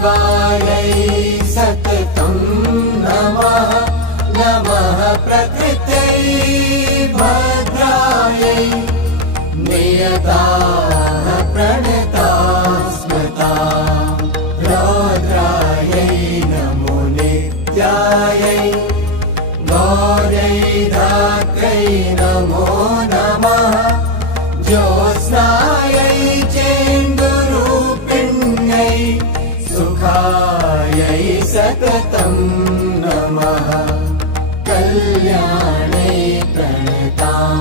शिवायै सततं नमः नमः प्रकृत्यै भद्रायै नियताः प्रणताः स्मृता रौद्रायै नमो नित्यायै गौरै धात्र्यै नमो नमः ज्योत्स्नायै चेन्दुरूपिण्यै सुखायै सततं नमः कल्याणै प्रणतां